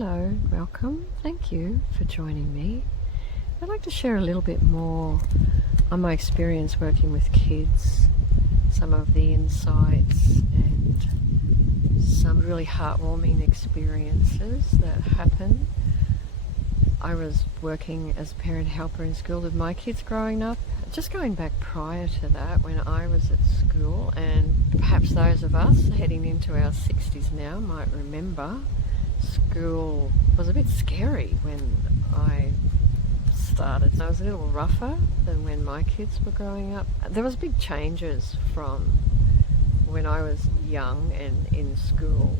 Hello, welcome. Thank you for joining me. I'd like to share a little bit more on my experience working with kids, some of the insights and some really heartwarming experiences that happen. I was working as a parent helper in school with my kids growing up, just going back prior to that when I was at school, and perhaps those of us heading into our 60s now might remember school was a bit scary when I started. I was a little rougher than when my kids were growing up. There was big changes from when I was young and in school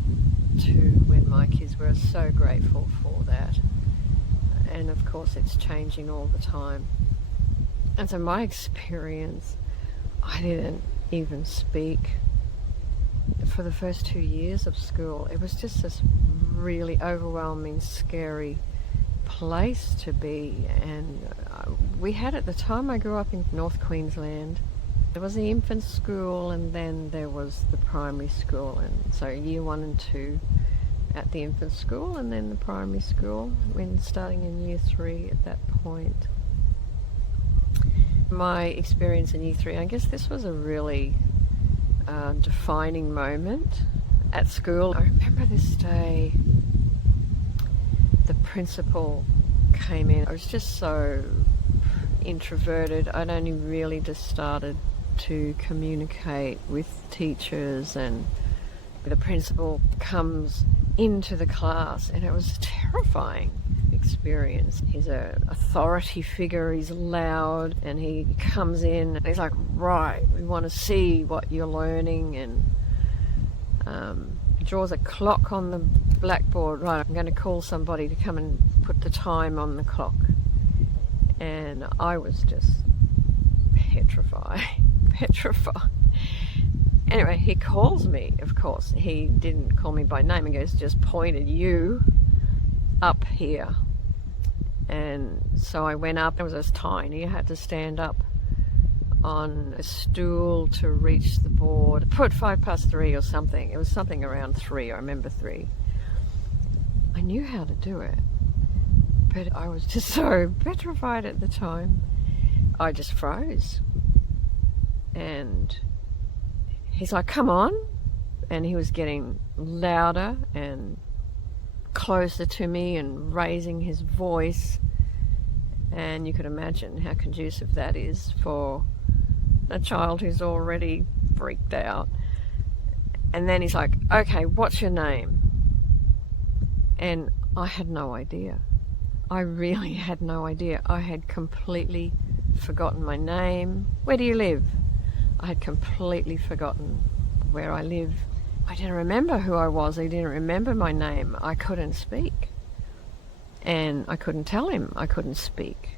to when my kids were. So grateful for that. And of course it's changing all the time. And so my experience, I didn't even speak for the first 2 years of school. It was just this really overwhelming, scary place to be. And we had, at the time I grew up in North Queensland, there was the infant school and then there was the primary school, and so year 1 and 2 at the infant school and then the primary school when starting in year 3 at that point. My experience in year 3, I guess this was a really defining moment at school. I remember this day, the principal came in. I was just so introverted. I'd only really just started to communicate with teachers, and the principal comes into the class and it was a terrifying experience. He's an authority figure, he's loud, and he comes in and he's like, right, we want to see what you're learning, and he draws a clock on the blackboard. Right, I'm going to call somebody to come and put the time on the clock. And I was just petrified. Anyway, he calls me, of course. He didn't call me by name. He goes, just pointed you up here. And so I went up. It was this tiny. I had to stand up on a stool to reach the board. Put 3:05 or something. It was something around 3. I remember 3. I knew how to do it, but I was just so petrified at the time. I just froze. And he's like, come on. And he was getting louder and closer to me and raising his voice. And you could imagine how conducive that is for a child who's already freaked out. And then he's like, okay, what's your name? And I had no idea. I really had no idea. I had completely forgotten my name. Where do you live? I had completely forgotten where I live. I didn't remember who I was. I didn't remember my name. I couldn't speak. And I couldn't tell him I couldn't speak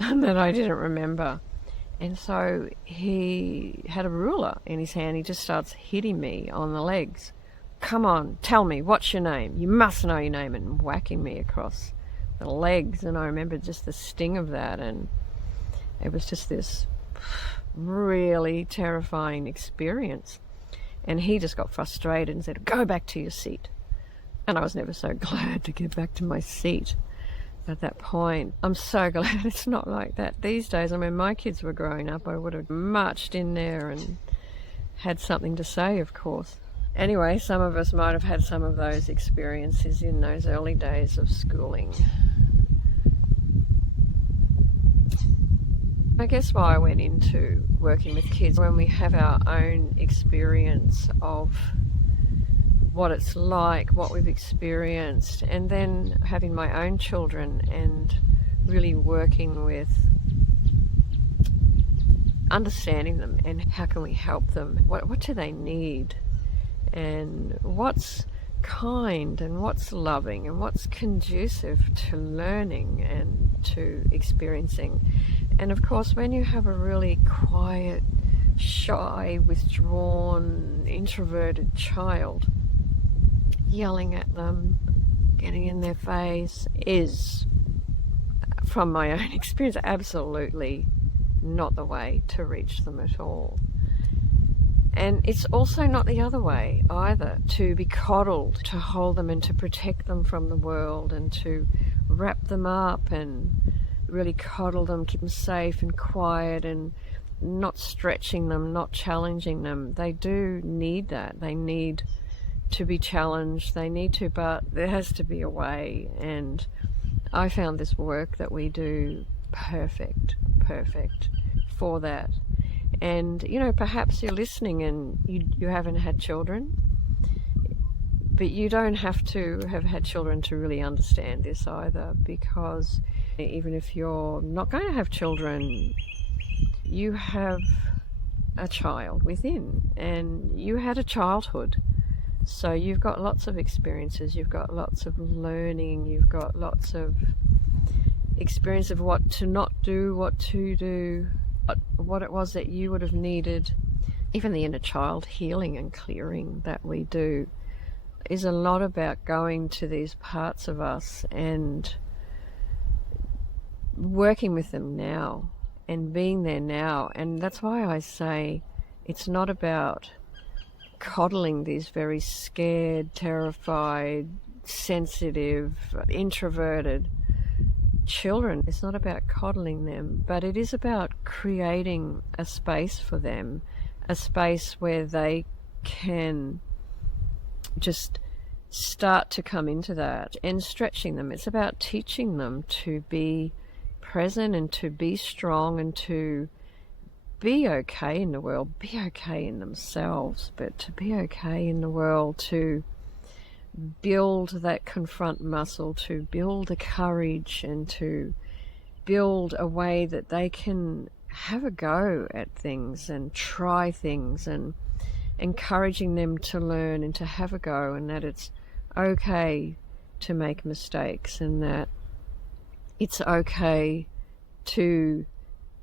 and that I didn't remember. And so he had a ruler in his hand. He just starts hitting me on the legs. Come on, tell me, what's your name? You must know your name, and whacking me across the legs. And I remember just the sting of that. And it was just this really terrifying experience. And he just got frustrated and said, go back to your seat. And I was never so glad to get back to my seat at that point. I'm so glad it's not like that these days. I mean, my kids were growing up, I would have marched in there and had something to say, of course. Anyway, some of us might have had some of those experiences in those early days of schooling. I guess why I went into working with kids, when we have our own experience of what it's like, what we've experienced, and then having my own children and really working with understanding them and how can we help them, what do they need, and what's kind and what's loving and what's conducive to learning and to experiencing. And of course, when you have a really quiet, shy, withdrawn, introverted child, yelling at them, getting in their face is, from my own experience, absolutely not the way to reach them at all. And it's also not the other way either, to be coddled, to hold them and to protect them from the world and to wrap them up and really coddle them, keep them safe and quiet and not stretching them, not challenging them. They do need that. They need to be challenged. They need to, but there has to be a way. And I found this work that we do perfect for that. And, you know, perhaps you're listening and you haven't had children, but you don't have to have had children to really understand this either, because even if you're not going to have children, you have a child within and you had a childhood. So you've got lots of experiences, you've got lots of learning, you've got lots of experience of what to not do, what to do, what it was that you would have needed. Even the inner child healing and clearing that we do is a lot about going to these parts of us and working with them now and being there now. And that's why I say it's not about coddling these very scared, terrified, sensitive, introverted children. It's not about coddling them, but it is about creating a space for them, a space where they can just start to come into that and stretching them. It's about teaching them to be present and to be strong and to be okay in the world, be okay in themselves, but to be okay in the world, to build that confront muscle, to build a courage and to build a way that they can have a go at things and try things, and encouraging them to learn and to have a go, and that it's okay to make mistakes and that it's okay to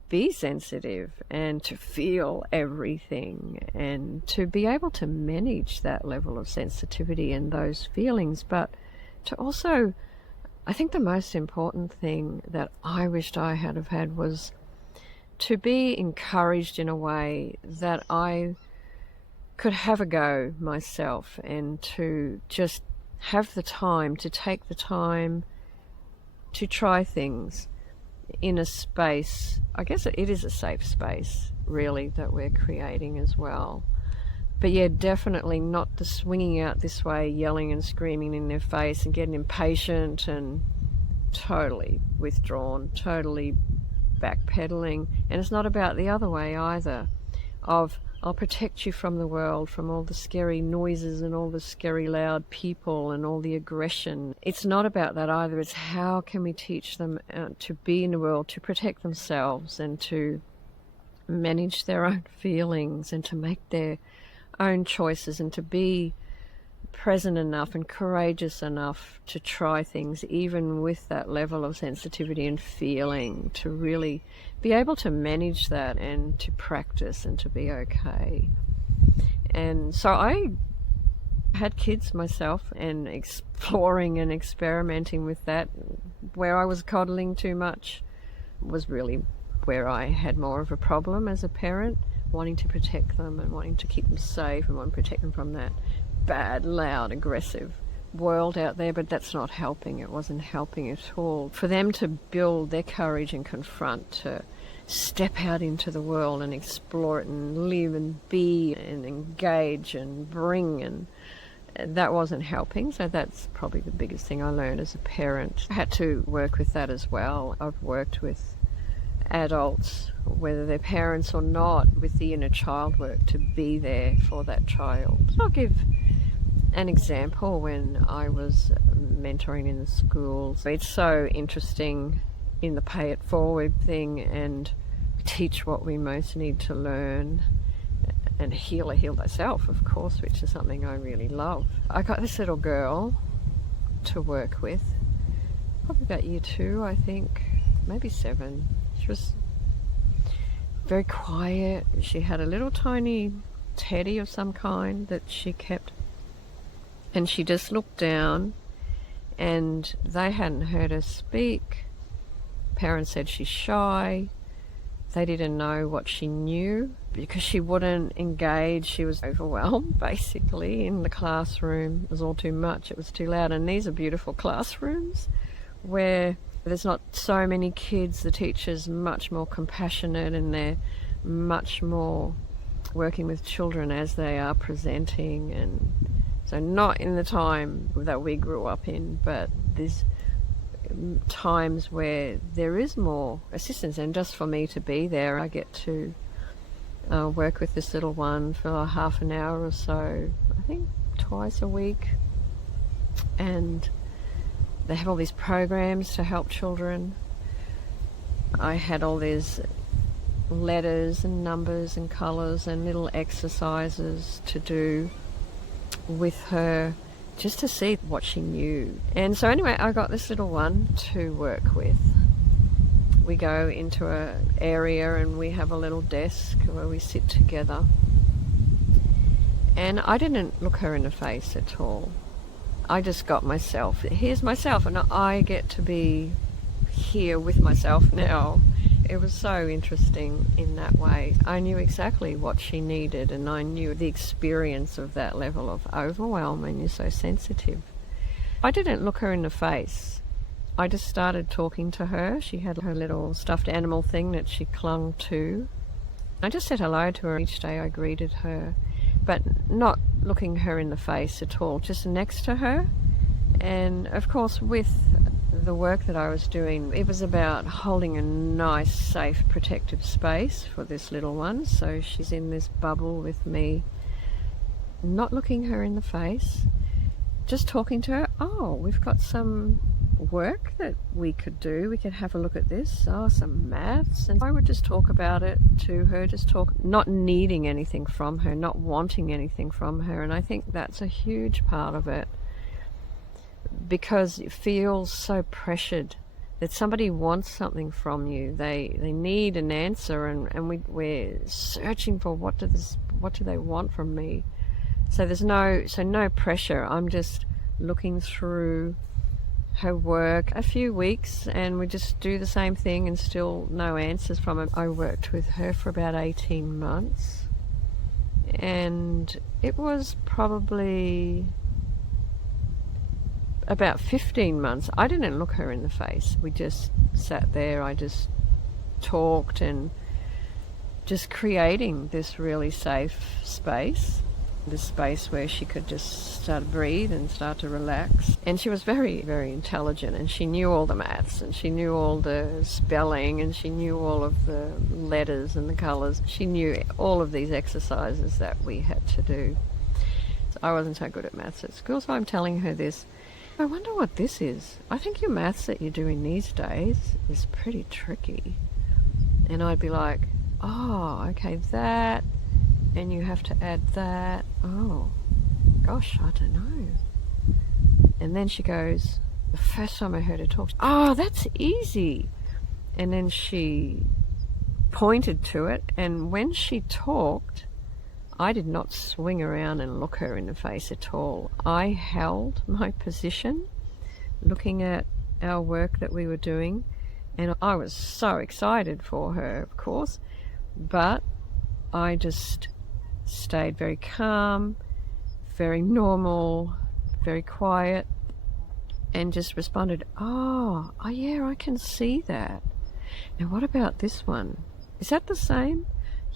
be sensitive and to feel everything and to be able to manage that level of sensitivity and those feelings. But to also, I think the most important thing that I wished I had have had was to be encouraged in a way that I could have a go myself and to just have the time, to take the time to try things in a space. I guess it is a safe space, really, that we're creating as well. But yeah, definitely not the swinging out this way, yelling and screaming in their face and getting impatient and totally withdrawn, totally backpedaling. And it's not about the other way either, of I'll protect you from the world, from all the scary noises and all the scary loud people and all the aggression. It's not about that either. It's how can we teach them to be in the world, to protect themselves and to manage their own feelings and to make their own choices and to be present enough and courageous enough to try things, even with that level of sensitivity and feeling, to really be able to manage that and to practice and to be okay. And so I had kids myself, and exploring and experimenting with that, where I was coddling too much was really where I had more of a problem as a parent, wanting to protect them and wanting to keep them safe and wanting to protect them from that bad, loud, aggressive world out there. But that's not helping. It wasn't helping at all. For them to build their courage and confront, to step out into the world and explore it and live and be and engage and bring, and that wasn't helping. So that's probably the biggest thing I learned as a parent. I had to work with that as well. I've worked with adults, whether they're parents or not, with the inner child work, to be there for that child. I'll give an example. When I was mentoring in the schools, it's so interesting in the pay it forward thing, and teach what we most need to learn, and heal thyself, of course, which is something I really love. I got this little girl to work with, probably about year 2, I think, maybe 7. She was very quiet. She had a little tiny teddy of some kind that she kept, and she just looked down, and they hadn't heard her speak. Parents said she's shy, They didn't know what she knew because she wouldn't engage. She was overwhelmed, basically, in the classroom. It was all too much. It was too loud. And these are beautiful classrooms where there's not so many kids. The teacher's much more compassionate and they're much more working with children as they are presenting. And so not in the time that we grew up in, but there's times where there is more assistance. And just for me to be there, I get to work with this little one for half an hour or so, I think twice a week. And they have all these programs to help children. I had all these letters and numbers and colours and little exercises to do with her just to see what she knew. And so anyway, I got this little one to work with. We go into an area and we have a little desk where we sit together. And I didn't look her in the face at all. I just got myself. Here's myself, and I get to be here with myself now. It was so interesting in that way. I knew exactly what she needed, and I knew the experience of that level of overwhelm when you're so sensitive. I didn't look her in the face. I just started talking to her. She had her little stuffed animal thing that she clung to. I just said hello to her. Each day I greeted her, but not looking her in the face at all, just next to her. And of course, with the work that I was doing, it was about holding a nice, safe, protective space for this little one. So she's in this bubble with me, not looking her in the face, just talking to her. Oh, we've got some work that we could do. We could have a look at this. Oh, some maths. And I would just talk about it to her, just talk, not needing anything from her, not wanting anything from her. And I think that's a huge part of it, because it feels so pressured that somebody wants something from you. They need an answer, and we're searching for what do they want from me. So there's no pressure. I'm just looking through her work a few weeks, and we just do the same thing and still no answers from her. I worked with her for about 18 months, and it was probably about 15 months. I didn't look her in the face. We just sat there. I just talked and just creating this really safe space, this space where she could just start to breathe and start to relax. And she was very, very intelligent, and she knew all the maths, and she knew all the spelling, and she knew all of the letters and the colours. She knew all of these exercises that we had to do. So I wasn't so good at maths at school, so I'm telling her this. I wonder what this is. I think your maths that you're doing these days is pretty tricky. And I'd be like, oh, okay, that, and you have to add that. Oh, gosh, I don't know. And then she goes, the first time I heard her talk, oh, that's easy. And then she pointed to it, and when she talked, I did not swing around and look her in the face at all. I held my position, looking at our work that we were doing, and I was so excited for her, of course, but I just stayed very calm, very normal, very quiet, and just responded, oh yeah, I can see that. Now what about this one? Is that the same?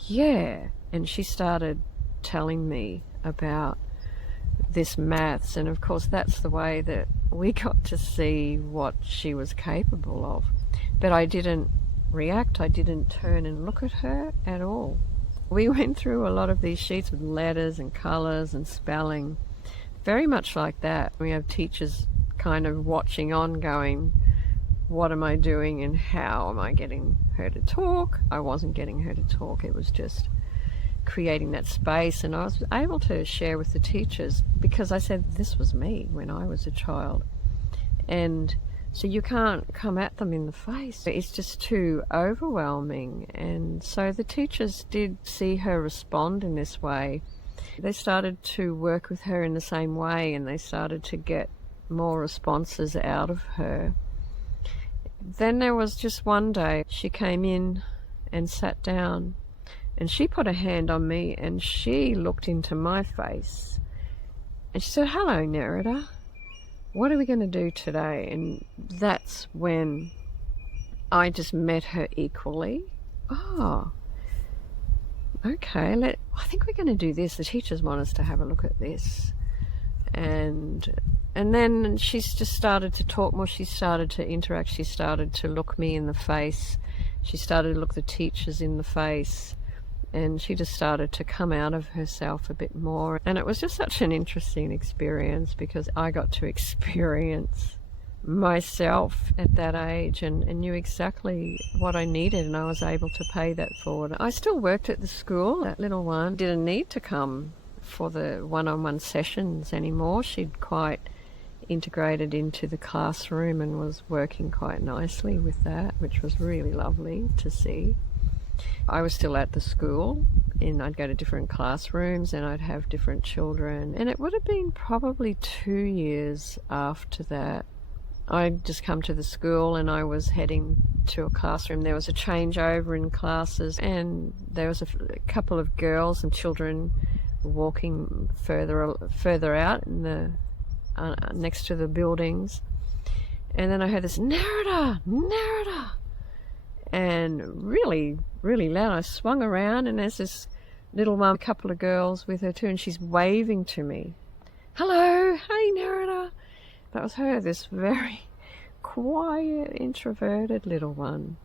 Yeah. And she started telling me about this maths, and of course that's the way that we got to see what she was capable of. But I didn't react. I didn't turn and look at her at all. We went through a lot of these sheets with letters and colours and spelling, very much like that. We have teachers kind of watching on, going, what am I doing and how am I getting her to talk? I wasn't getting her to talk. It was just creating that space, and I was able to share with the teachers, because I said this was me when I was a child. And so you can't come at them in the face. It's just too overwhelming. And so the teachers did see her respond in this way. They started to work with her in the same way, and they started to get more responses out of her. Then there was just one day she came in and sat down, and she put a hand on me and she looked into my face and she said, "Hello, Nerida. What are we going to do today?" And that's when I just met her equally. Oh, okay, I think we're going to do this. The teachers want us to have a look at this. And then she's just started to talk more. She started to interact. She started to look me in the face. She started to look the teachers in the face. And she just started to come out of herself a bit more. And it was just such an interesting experience because I got to experience myself at that age and knew exactly what I needed, and I was able to pay that forward. I still worked at the school. That little one didn't need to come for the one-on-one sessions anymore. She'd quite integrated into the classroom and was working quite nicely with that, which was really lovely to see. I was still at the school, and I'd go to different classrooms and I'd have different children, and it would have been probably 2 years after that. I'd just come to the school and I was heading to a classroom. There was a changeover in classes, and there was a couple of girls and children walking further out in the next to the buildings, and then I heard this Nerida, Nerida, and really, really loud. I swung around and there's this little one, a couple of girls with her too, and she's waving to me. "Hello, hey Nerida." That was her, this very quiet, introverted little one,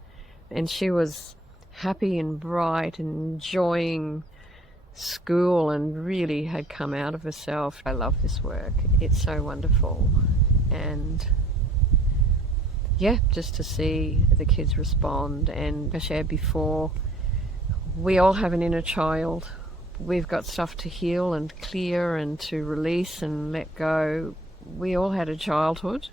and she was happy and bright and enjoying school and really had come out of herself. I love this work. It's so wonderful. And yeah, just to see the kids respond. And I shared before, we all have an inner child. We've got stuff to heal and clear and to release and let go. We all had a childhood.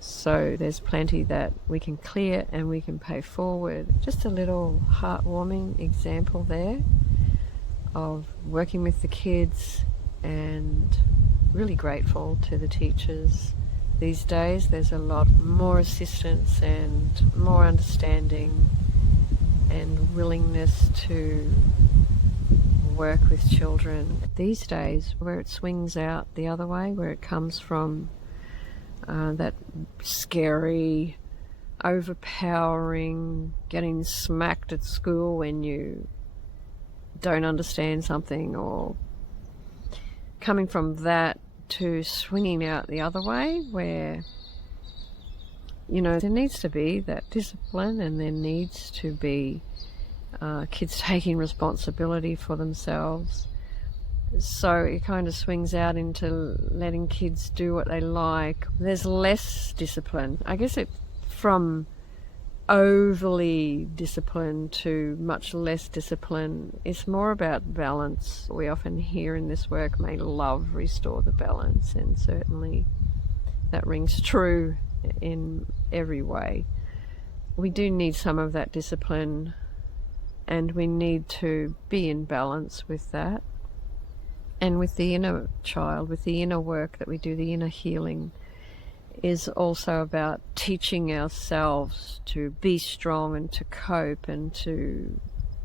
So there's plenty that we can clear and we can pay forward. Just a little heartwarming example there of working with the kids, and really grateful to the teachers. These days there's a lot more assistance and more understanding and willingness to work with children these days, where it swings out the other way, where it comes from that scary, overpowering, getting smacked at school when you don't understand something, or coming from that to swinging out the other way, where there needs to be that discipline, and there needs to be kids taking responsibility for themselves. So it kind of swings out into letting kids do what they like. There's less discipline. I guess it from overly disciplined to much less discipline. It's more about balance. We often hear in this work, may love restore the balance, and certainly that rings true in every way. We do need some of that discipline, and we need to be in balance with that. And with the inner child, with the inner work that we do, the inner healing is also about teaching ourselves to be strong and to cope and to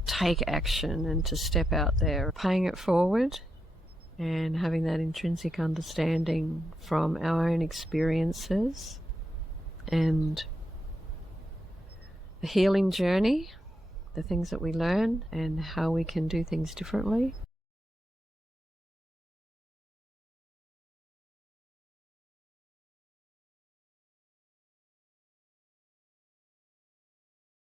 take action and to step out there, paying it forward and having that intrinsic understanding from our own experiences and the healing journey, the things that we learn and how we can do things differently.